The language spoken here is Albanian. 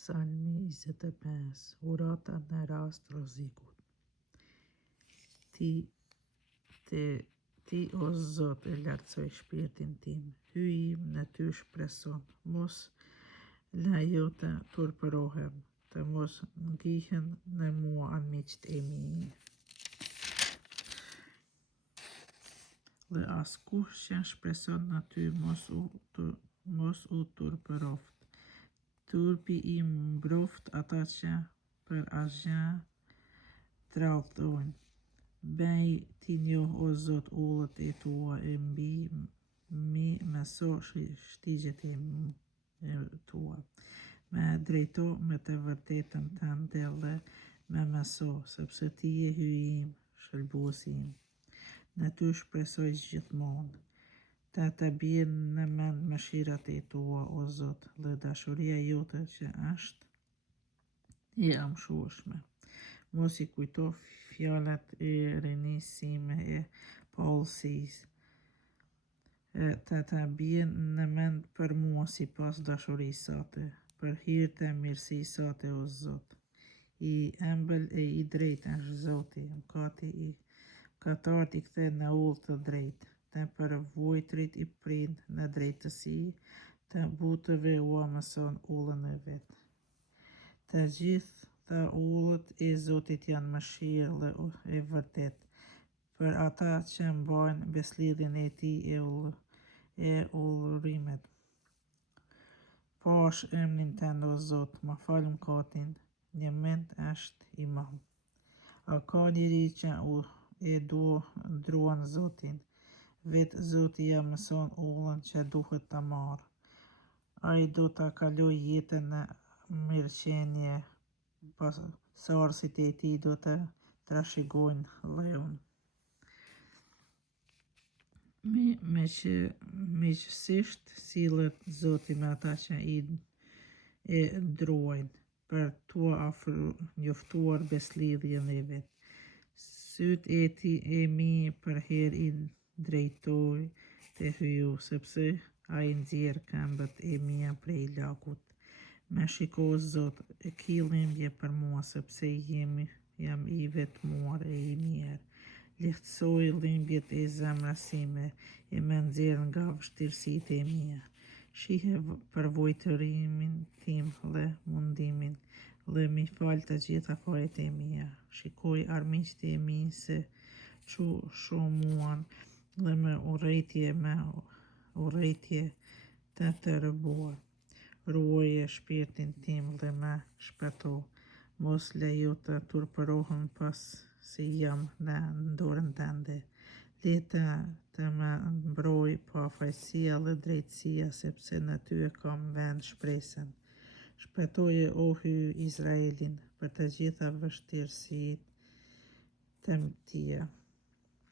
Psalmi 25, urata në rast rrezikut. Ti o Zot e lartësoj shpirtin tim, hyjim në ty shpreson, mos lejo të turpërohem, të mos ngihen në mua miqtë e mi. Dhe askush që shpreson në ty mos u turpëroft. Turpi im mbroft ata që për asgjë tradhtojnë. Bëj ti njoh o Zot ullët e tua e mbi mi mëso shtigjet e tua. Me drejto me të vërtetën tënde dhe me mëso, sepse ti je hyjim, shëlbuesi im. Në ty shpresoj gjithmonë. Të bien në mend mëshirat e tua, o Zot, dhe dashuria jote që është e amshueshme. Mos I kujto fjalët e rinisime e paullësisë. Të bien në mend për mua sipas dashurisë sate, për hir të mirësisë sate, o Zot. I ëmbël e I drejtë është Zoti, mëkatarët I kthen në udhë të drejtë, të përvojtrit I prind në drejtësi, të butëve u mëson ullën e vet. Të gjitha ullët e Zotit janë mëshirë dhe e vërtet, për ata që mbajnë beslidhjen e tij e udhërimet. Pash emrin tënd, o Zot, ma fal mëkatin, një mend është I madh. A ka njeri që e druan Zotin? Vetë Zoti ja mëson ullën që duhet ta marrë. Ai do ta kaloj jetën në mirëqenie, pasardhësit e tij do të trashëgojnë leun. Miqësisht sillet Zoti me ata që e druajnë, për t'u njoftuar beslidhjen e vet. Sytë e tij e mi për herë I drejtoi te hyju, sepse ai nxjerr këmbët e mia prej lagut. Më shiko Zot, killni mbje për mua, sepse jam I vetmuar e I mirë. Lehtësoj dhimbjet e zemrës sime e më nxjerr nga vështirësitë e mia. Shihe përvojtërimin tim dhe mundimin, dhe mi fal të gjitha fajet e mia. Shikoj armiqtë e mi se çu shomuan dhe me urrëtie të rëbuar. Ruaje shpirtin tim dhe më shpëto. Mos lejo të turpërohem pasi jam në dorën tënde. Le të më mbroj pafajësia dhe drejtësia, sepse në ty e kam vend shpresën. Shpëtoje o hyj Izraelin për të gjitha vështirësitë të tia.